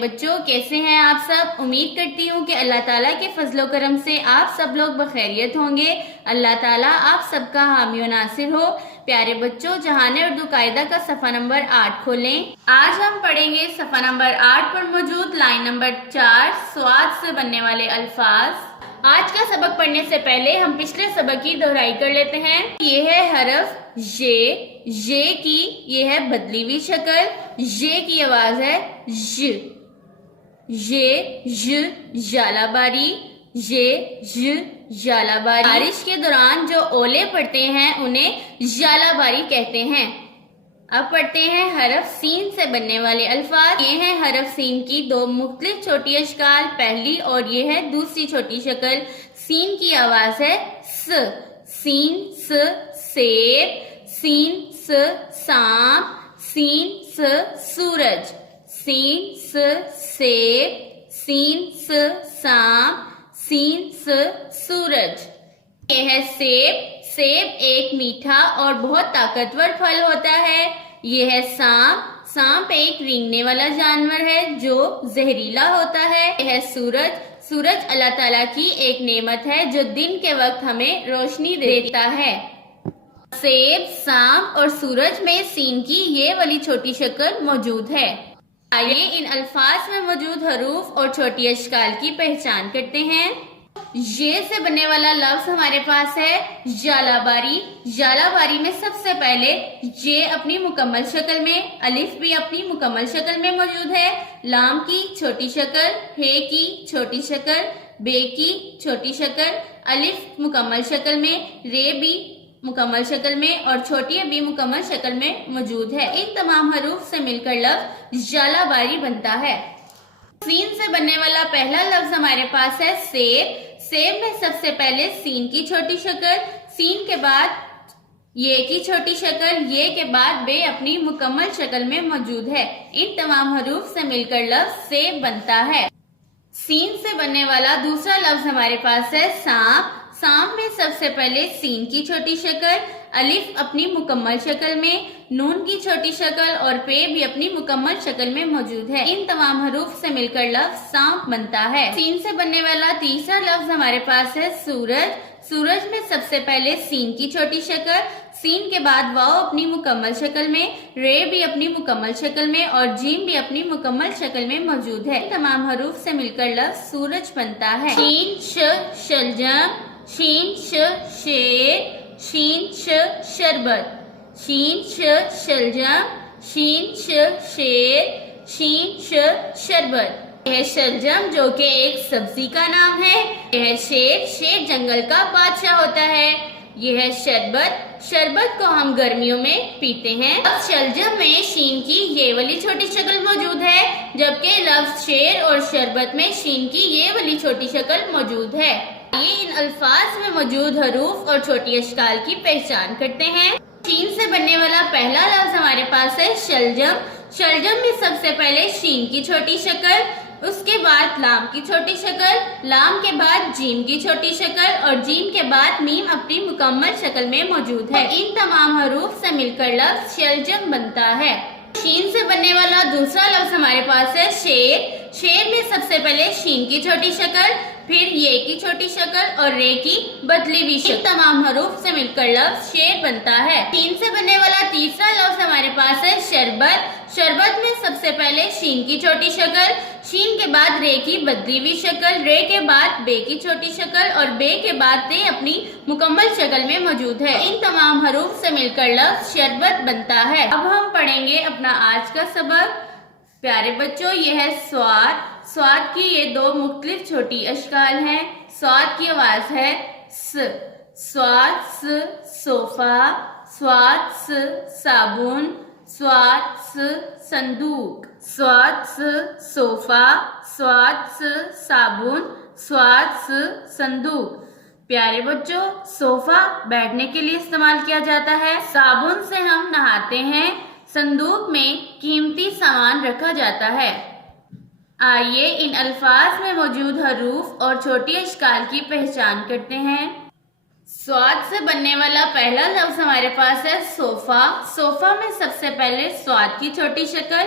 بچوں، کیسے ہیں آپ سب؟ امید کرتی ہوں کہ اللہ تعالیٰ کے فضل و کرم سے آپ سب لوگ بخیریت ہوں گے۔ اللہ تعالیٰ آپ سب کا حامی و ناصر ہو۔ پیارے بچوں، جہان اردو قاعدہ کا صفحہ نمبر 8 کھولیں۔ آج ہم پڑھیں گے صفحہ نمبر 8 پر موجود لائن نمبر 4 سواد سے بننے والے الفاظ۔ آج کا سبق پڑھنے سے پہلے ہم پچھلے سبق کی دہرائی کر لیتے ہیں۔ یہ ہے حرف ی کی یہ ہے بدلی ہوئی شکل، ی کی آواز ہے ژ، ژالہ باری، ژالہ باری۔ بارش کے دوران جو اولے پڑتے ہیں انہیں ژالہ باری کہتے ہیں۔ اب پڑھتے ہیں حرف سین سے بننے والے الفاظ۔ یہ ہیں حرف سین کی دو مختلف چھوٹی اشکال، پہلی اور یہ ہے دوسری چھوٹی شکل۔ سین کی آواز ہے س، سین س سیب، سین س سانپ، سین س سورج، سین س سیب، سین س سانپ، سین س سورج۔ یہ ہے سیب۔ سیب ایک میٹھا اور بہت طاقتور پھل ہوتا ہے۔ یہ ہے سانپ۔ سانپ ایک رینگنے والا جانور ہے جو زہریلا ہوتا ہے۔ یہ ہے سورج۔ سورج اللہ تعالیٰ کی ایک نعمت ہے جو دن کے وقت ہمیں روشنی دیتا ہے۔ سیب، سانپ اور سورج میں سین کی یہ والی چھوٹی شکل موجود ہے۔ آئیے ان الفاظ میں موجود حروف اور چھوٹی اشکال کی پہچان کرتے ہیں۔ یہ سے بننے والا لفظ ہمارے پاس ہے ژالہ باری۔ ژالہ باری میں سب سے پہلے یہ اپنی مکمل شکل میں، الف بھی اپنی مکمل شکل میں موجود ہے، لام کی چھوٹی شکل، ہے کی چھوٹی شکل، بے کی چھوٹی شکل، الف مکمل شکل میں، رے بھی مکمل شکل میں اور چھوٹی بھی مکمل شکل میں موجود ہے۔ ان تمام حروف سے مل کر لفظ ژالہ باری بنتا ہے۔ سین سے بننے والا پہلا لفظ ہمارے پاس ہے سیب۔ سیب میں سب سے پہلے سین کی چھوٹی شکل، سین کے بعد یہ کی چھوٹی شکل، یہ کے بعد بے اپنی مکمل شکل میں موجود ہے۔ ان تمام حروف سے مل کر لفظ سیب بنتا ہے۔ سین سے بننے والا دوسرا لفظ ہمارے پاس ہے سانپ۔ سانپ میں سب سے پہلے سین کی چھوٹی شکل، الف اپنی مکمل شکل میں، نون کی چھوٹی شکل اور پے بھی اپنی مکمل شکل میں موجود ہے۔ ان تمام حروف سے مل کر لفظ سانپ بنتا ہے۔ سین سے بننے والا تیسرا لفظ ہمارے پاس ہے سورج۔ سورج میں سب سے پہلے سین کی چھوٹی شکل، سین کے بعد واو اپنی مکمل شکل میں، رے بھی اپنی مکمل شکل میں اور جیم بھی اپنی مکمل شکل میں موجود ہے۔ ان تمام حروف سے مل کر لفظ سورج بنتا ہے۔ شین ش شلجم، شین ش شیر، شین ش شربت، شین ش شلجم، شین ش شیر، شین ش شربت۔ یہ ہے شلجم جو کہ ایک سبزی کا نام ہے۔ یہ ہے شیر۔ شیر جنگل کا بادشاہ ہوتا ہے۔ یہ ہے شربت۔ شربت کو ہم گرمیوں میں پیتے ہیں۔ لفظ شلجم میں شین کی یہ والی چھوٹی شکل موجود ہے، جبکہ لفظ شیر اور شربت میں شین کی یہ والی چھوٹی شکل موجود ہے۔ یہ ان الفاظ میں موجود حروف اور چھوٹی اشکال کی پہچان کرتے ہیں۔ شین سے بننے والا پہلا لفظ ہمارے پاس ہے شلجم۔ شلجم میں سب سے پہلے شین کی چھوٹی شکل، اس کے بعد لام کی چھوٹی شکل، لام کے بعد جیم کی چھوٹی شکل اور جیم کے بعد میم اپنی مکمل شکل میں موجود ہے۔ ان تمام حروف سے مل کر لفظ شلجم بنتا ہے۔ شین سے بننے والا دوسرا لفظ ہمارے پاس ہے شیر۔ شیر میں سب سے پہلے شین کی چھوٹی شکل، پھر یہ کی چھوٹی شکل اور رے کی بدلی ہوئی شکل۔ ان تمام حروف سے مل کر لفظ شیر بنتا ہے۔ شین سے بننے والا تیسرا لفظ ہمارے پاس ہے شربت۔ شربت میں سب سے پہلے شین کی چھوٹی شکل، شین کے بعد رے کی بدلی ہوئی شکل، رے کے بعد بے کی چھوٹی شکل اور بے کے بعد تے اپنی مکمل شکل میں موجود ہے۔ ان تمام حروف سے مل کر لفظ شربت بنتا ہے۔ اب ہم پڑھیں گے اپنا آج کا سبق۔ پیارے بچوں، یہ ہے سواد۔ سواد کی یہ دو مختلف چھوٹی اشکال ہیں۔ سواد کی آواز ہے س، سواد س صوفہ، سواد س صابن، سواد س صندوق، سواد س صوفہ، سواد س صابن، سواد س صندوق۔ پیارے بچوں، صوفہ بیٹھنے کے لیے استعمال کیا جاتا ہے، صابن سے ہم نہاتے ہیں، صندوق میں قیمتی سامان رکھا جاتا ہے۔ آئیے ان الفاظ میں موجود حروف اور چھوٹی اشکال کی پہچان کرتے ہیں۔ سواد سے بننے والا پہلا لفظ ہمارے پاس ہے صوفہ۔ صوفہ میں سب سے پہلے سواد کی چھوٹی شکل،